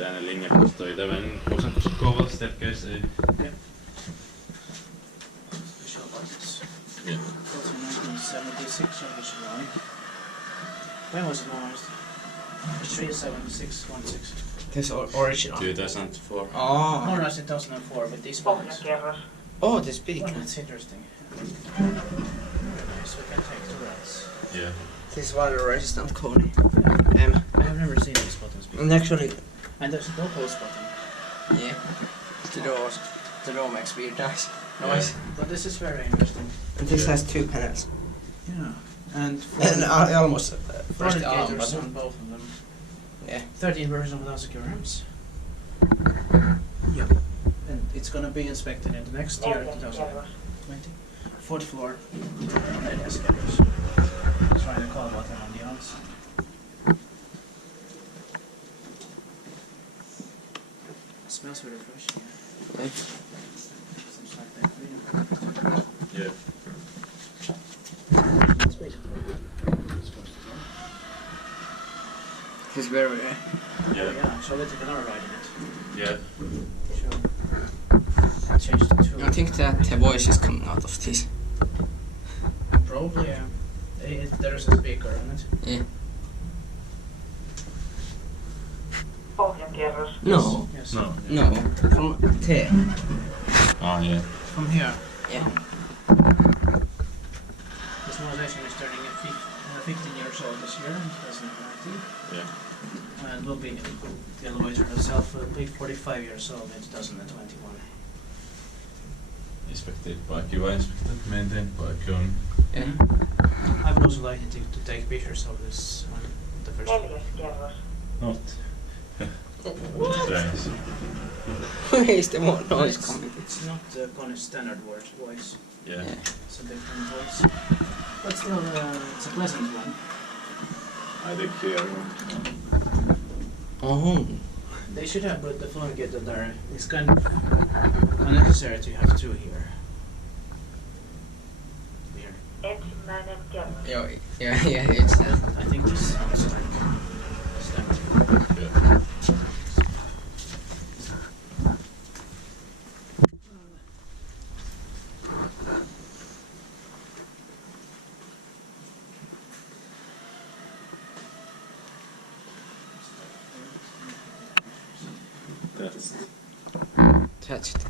Itäinen Linjapuisto, Itäinen Kuusankoski, Kouvola staircase. Yeah. Special buttons. Yeah. Also 1976 original line. When was it launched? 37616. This original. 2004. Oh. No, no, it's 2004 with these buttons. Oh, this big. Oh, that's interesting. Very nice, we can take the rats. Yeah. This is water resistant Kone. I have never seen these buttons before. And actually, And there's a no pulse button. yeah, the door makes weird noise. But this is very interesting. And this has two panels. Yeah. And Almost first four arm indicators button. on both of them. Yeah. 13 version without secure ramps. Yep. And it's gonna be inspected in the next year, 2020. Fourth floor. On the escalators. Try the call button on the outside. Smells very fresh, yeah. Okay. Seems like they're clean. Yeah. Let's wait. This is very Yeah. Yeah, shall we take another ride in it? Yeah. Sure. Change the two. I think that the voice is coming out of this. Probably, yeah. There's a speaker on it. Yeah. Pohjakierros. No. Yes. No. No. From there. Ah, yeah. From here. Yeah. This modernization is turning 15 years old this year, in 2019. Yeah. And will be, the elevator itself will be 45 years old in 2021. Inspected by Kiwa, inspected, maintained by Kone. Yeah. I would also like to take pictures of this one, the first one. Neljäs kerros. Not. What? Strange. Where is the more No, noise it's, coming? it's not Kone's standard voice. Yeah. It's a different voice. But still, it's a pleasant one. I think here. Oh. They should have put the flunkette there. It's kind of unnecessary to have two here. Weird. Ensimmäinen kerros. Yeah, it's that. I think this sounds like standard. Yeah. That's Touched.